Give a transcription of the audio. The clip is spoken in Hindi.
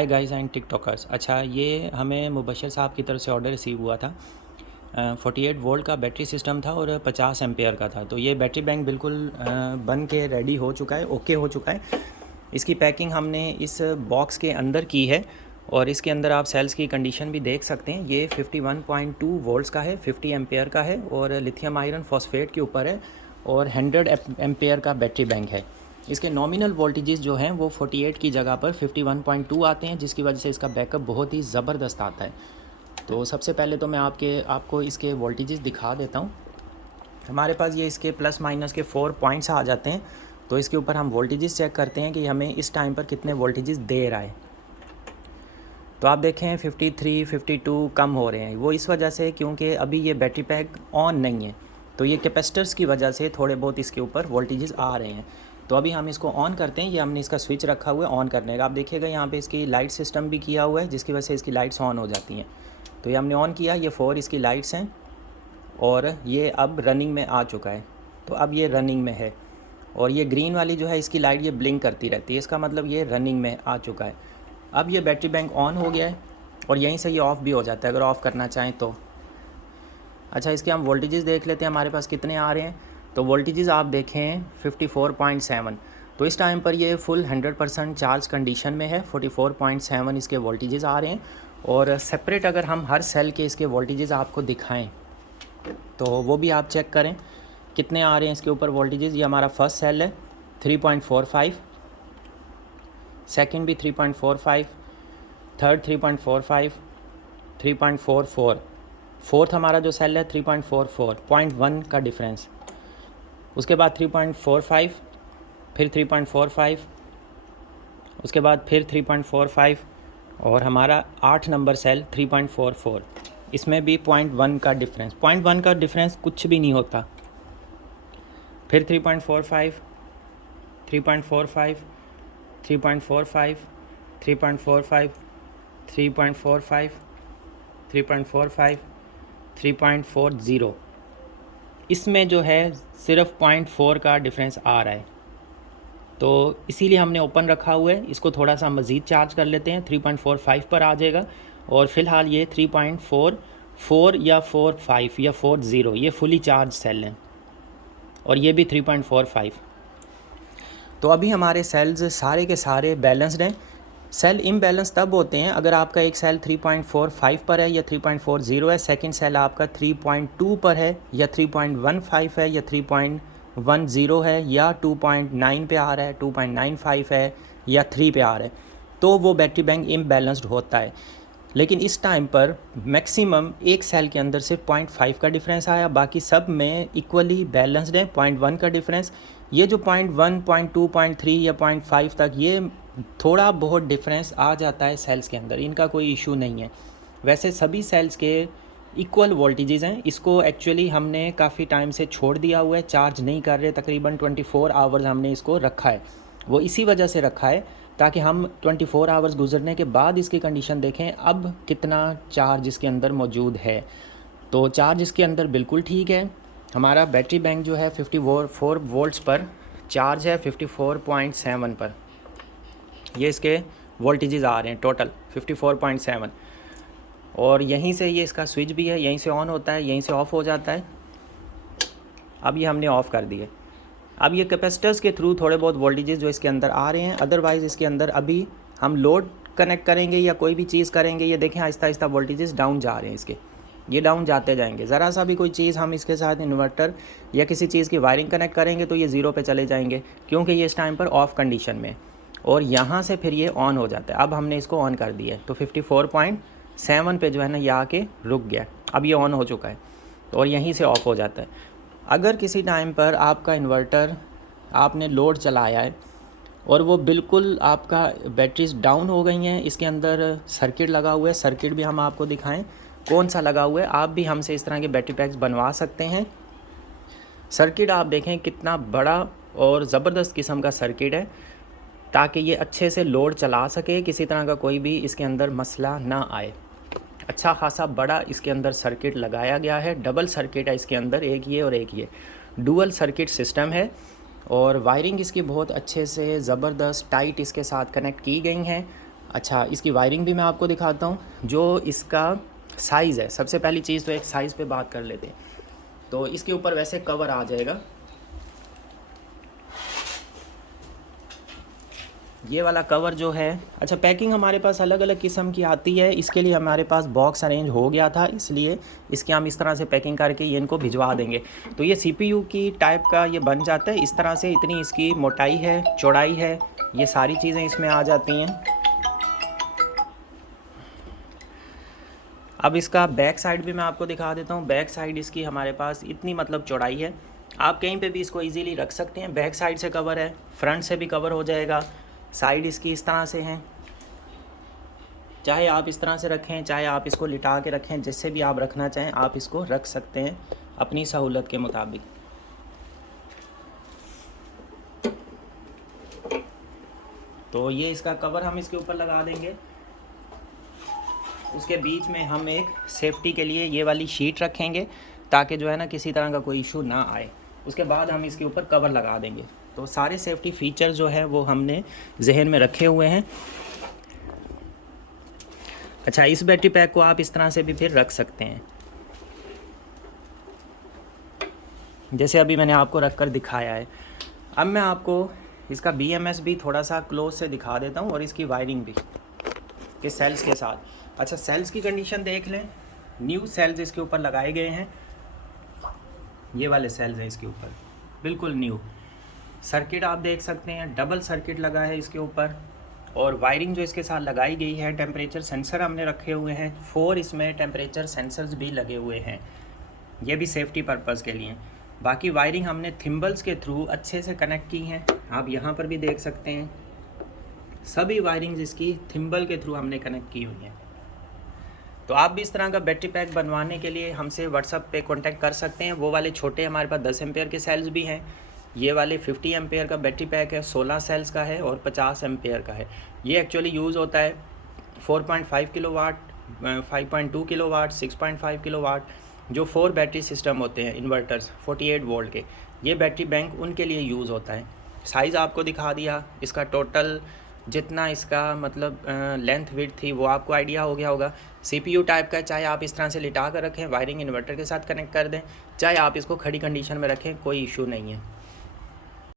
Hi guys and TikTokers. अच्छा, ये हमें मुबशर साहब की तरफ से ऑर्डर रिसीव हुआ था। 48 वोल्ट का बैटरी सिस्टम था और 50 एम्पेयर का था। तो ये बैटरी बैंक बिल्कुल बन के रेडी हो चुका है, ओके हो चुका है। इसकी पैकिंग हमने इस बॉक्स के अंदर की है और इसके अंदर आप सेल्स की कंडीशन भी देख सकते हैं। ये 51.2 वोल्ट्स का है, 50 एम्पेयर का है और लिथियम आयरन फॉस्फेट के ऊपर है और 100 एम्पेयर का बैटरी बैंक है। इसके नॉमिनल वोल्टेजेस जो हैं वो 48 की जगह पर 51.2 आते हैं, जिसकी वजह से इसका बैकअप बहुत ही ज़बरदस्त आता है। तो सबसे पहले तो मैं आपको इसके वोल्टेजेस दिखा देता हूँ। हमारे पास ये इसके प्लस माइनस के 4 पॉइंट्स आ जाते हैं। तो इसके ऊपर हम वोल्टेजेस चेक करते हैं कि हमें इस टाइम पर कितने वोल्टेजेस दे रहा है। तो आप देखें 53, 52 कम हो रहे हैं। वो इस वजह से क्योंकि अभी ये बैटरी पैक ऑन नहीं है, तो ये कैपेसिटर्स की वजह से थोड़े बहुत इसके ऊपर वोल्टेजेस आ रहे हैं। तो अभी हम इसको ऑन करते हैं। ये हमने इसका स्विच रखा हुआ है ऑन करने का। आप देखिएगा यहाँ पे इसकी लाइट सिस्टम भी किया हुआ है, जिसकी वजह से इसकी लाइट्स ऑन हो जाती हैं। तो ये हमने ऑन किया। ये 4 इसकी लाइट्स हैं और ये अब रनिंग में आ चुका है। तो अब ये रनिंग में है और ये ग्रीन वाली जो है इसकी लाइट ये ब्लिंक करती रहती है, इसका मतलब ये रनिंग में आ चुका है। अब ये बैटरी बैंक ऑन हो गया है और यहीं से ये ऑफ़ भी हो जाता है अगर ऑफ़ करना चाहें तो। अच्छा, इसके हम वोल्टेजेस देख लेते हैं हमारे पास कितने आ रहे हैं। तो वोल्टेजेस आप देखें 54.7। तो इस टाइम पर ये फुल 100% चार्ज कंडीशन में है। 44.7 इसके वोल्टेजेस आ रहे हैं और सेपरेट अगर हम हर सेल के इसके वोल्टेजेस आपको दिखाएं तो वो भी आप चेक करें कितने आ रहे हैं इसके ऊपर वोल्टेजेस। ये हमारा फर्स्ट सेल है 3.45, सेकंड भी 3.45, थर्ड 3.45, 3.44, फोर्थ हमारा जो सेल है 3.44, 0.1 का डिफरेंस। उसके बाद 3.45, फिर 3.45, उसके बाद फिर 3.45 और हमारा 8 नंबर सेल 3.44। इसमें भी 0.1 का डिफरेंस। 0.1 का डिफरेंस कुछ भी नहीं होता। फिर 3.45, 3.45, 3.45, 3.45, 3.45, 3.45, 3.40। इसमें जो है सिर्फ 0.4 का डिफरेंस आ रहा है। तो इसीलिए हमने ओपन रखा हुआ है। इसको थोड़ा सा मज़ीद चार्ज कर लेते हैं, 3.45 पर आ जाएगा। और फ़िलहाल ये 3.44 या 45 या 40 ये फुली चार्ज सेल हैं और ये भी 3.45। तो अभी हमारे सेल्स सारे के सारे बैलेंस्ड हैं। सेल इम्बैलेंस तब होते हैं अगर आपका एक सेल 3.45 पर है या 3.40 है, सेकंड सेल आपका 3.2 पर है या 3.15 है या 3.10 है या 2.9 पे आ रहा है, 2.95 है या 3 पे आ रहा है, तो वो बैटरी बैंक इम्बैलेंस्ड होता है। लेकिन इस टाइम पर मैक्सिमम एक सेल के अंदर सिर्फ 0.5 का डिफरेंस आया, बाकी सब में इक्वली बैलेंस्ड है 0.1 का डिफरेंस। ये जो 0.1, 0.2, 0.3 या 0.5 तक ये थोड़ा बहुत डिफरेंस आ जाता है सेल्स के अंदर, इनका कोई इशू नहीं है। वैसे सभी सेल्स के इक्वल वोल्टेजेस हैं। इसको एक्चुअली हमने काफ़ी टाइम से छोड़ दिया हुआ है, चार्ज नहीं कर रहे। तकरीबन 24 आवर्स हमने इसको रखा है। वो इसी वजह से रखा है ताकि हम 24 आवर्स गुजरने के बाद इसकी कंडीशन देखें अब कितना चार्ज इसके अंदर मौजूद है। तो चार्ज इसके अंदर बिल्कुल ठीक है। हमारा बैटरी बैंक जो है 54 वोल्ट्स पर चार्ज है 54.7 पर। ये इसके वोल्टेजेस आ रहे हैं टोटल 54.7 और यहीं से ये इसका स्विच भी है, यहीं से ऑन होता है, यहीं से ऑफ़ हो जाता है। अब ये हमने ऑफ़ कर दिए। अब ये कैपेसिटर्स के थ्रू थोड़े बहुत वोल्टेजेस जो इसके अंदर आ रहे हैं, अदरवाइज़ इसके अंदर अभी हम लोड कनेक्ट करेंगे या कोई भी चीज़ करेंगे, ये देखें आहिस्ता आहिस्ता वोल्टेजेस डाउन जा रहे हैं इसके, ये डाउन जाते जाएंगे। ज़रा सा भी कोई चीज़ हम इसके साथ इन्वर्टर या किसी चीज़ की वायरिंग कनेक्ट करेंगे तो ये ज़ीरो पे चले जाएंगे क्योंकि ये इस टाइम पर ऑफ़ कंडीशन में, और यहाँ से फिर ये ऑन हो जाता है। अब हमने इसको ऑन कर दिया है तो 54.7 पे जो है ना ये आके रुक गया। अब ये ऑन हो चुका है तो और यहीं से ऑफ़ हो जाता है। अगर किसी टाइम पर आपका इन्वर्टर आपने लोड चलाया है और वो बिल्कुल आपका बैटरीज डाउन हो गई हैं, इसके अंदर सर्किट लगा हुआ है, सर्किट भी हम आपको दिखाएं कौन सा लगा हुआ है। आप भी हमसे इस तरह के बैटरी पैक्स बनवा सकते हैं। सर्किट आप देखें कितना बड़ा और ज़बरदस्त किस्म का सर्किट है ताकि ये अच्छे से लोड चला सके, किसी तरह का कोई भी इसके अंदर मसला ना आए। अच्छा खासा बड़ा इसके अंदर सर्किट लगाया गया है, डबल सर्किट है इसके अंदर, एक ये और एक ये, डुअल सर्किट सिस्टम है। और वायरिंग इसकी बहुत अच्छे से ज़बरदस्त टाइट इसके साथ कनेक्ट की गई हैं अच्छा, इसकी वायरिंग भी मैं आपको दिखाता हूँ। जो इसका साइज़ है, सबसे पहली चीज़ तो एक साइज़ पे बात कर लेते हैं। तो इसके ऊपर वैसे कवर आ जाएगा, ये वाला कवर जो है। अच्छा, पैकिंग हमारे पास अलग अलग किस्म की आती है, इसके लिए हमारे पास बॉक्स अरेंज हो गया था, इसलिए इसकी हम इस तरह से पैकिंग करके ये इनको भिजवा देंगे। तो ये CPU की टाइप का ये बन जाता है इस तरह से। इतनी इसकी मोटाई है, चौड़ाई है, ये सारी चीज़ें इसमें आ जाती हैं। अब इसका बैक साइड भी मैं आपको दिखा देता हूँ। बैक साइड इसकी हमारे पास इतनी मतलब चौड़ाई है, आप कहीं पे भी इसको इजीली रख सकते हैं। बैक साइड से कवर है, फ्रंट से भी कवर हो जाएगा। साइड इसकी इस तरह से हैं, चाहे आप इस तरह से रखें, चाहे आप इसको लिटा के रखें, जिससे भी आप रखना चाहें आप इसको रख सकते हैं अपनी सहूलत के मुताबिक। तो ये इसका कवर हम इसके ऊपर लगा देंगे। उसके बीच में हम एक सेफ्टी के लिए ये वाली शीट रखेंगे, ताकि जो है ना किसी तरह का कोई इशू ना आए। उसके बाद हम इसके ऊपर कवर लगा देंगे। तो सारे सेफ्टी फीचर जो है वो हमने जहन में रखे हुए हैं। अच्छा, इस बैटरी पैक को आप इस तरह से भी फिर रख सकते हैं, जैसे अभी मैंने आपको रख कर दिखाया है। अब मैं आपको इसका BMS भी थोड़ा सा क्लोज से दिखा देता हूँ, और इसकी वायरिंग भी के सेल्स के साथ। अच्छा, सेल्स की कंडीशन देख लें। न्यू सेल्स इसके ऊपर लगाए गए हैं, ये वाले सेल्स हैं इसके ऊपर, बिल्कुल न्यू। सर्किट आप देख सकते हैं, डबल सर्किट लगा है इसके ऊपर। और वायरिंग जो इसके साथ लगाई गई है, टेम्परेचर सेंसर हमने रखे हुए हैं, 4 इसमें टेम्परेचर सेंसर्स भी लगे हुए हैं, ये भी सेफ्टी पर्पज़ के लिए। बाकी वायरिंग हमने थिम्बल्स के थ्रू अच्छे से कनेक्ट की हैं, आप यहाँ पर भी देख सकते हैं। सभी वायरिंग्स इसकी थिम्बल के थ्रू हमने कनेक्ट की हुई हैं। तो आप भी इस तरह का बैटरी पैक बनवाने के लिए हमसे व्हाट्सएप पे कांटेक्ट कर सकते हैं। वो वाले छोटे हमारे पास 10 एम्पेयर के सेल्स भी हैं। ये वाले 50 एम्पेयर का बैटरी पैक है, 16 सेल्स का है, और 50 एम्पेयर का है। ये एक्चुअली यूज़ होता है 4.5 किलोवाट, 5.2 किलोवाट, 6.5 किलोवाट, जो 4 बैटरी सिस्टम होते हैं इन्वर्टर्स 48 वोल्ट के। ये बैटरी बैंक उनके लिए यूज़ होता है। साइज़ आपको दिखा दिया, इसका टोटल जितना इसका मतलब लेंथ विड्थ थी वो आपको आइडिया हो गया होगा। CPU टाइप का, चाहे आप इस तरह से लिटा कर रखें, वायरिंग इन्वर्टर के साथ कनेक्ट कर दें, चाहे आप इसको खड़ी कंडीशन में रखें, कोई इशू नहीं है।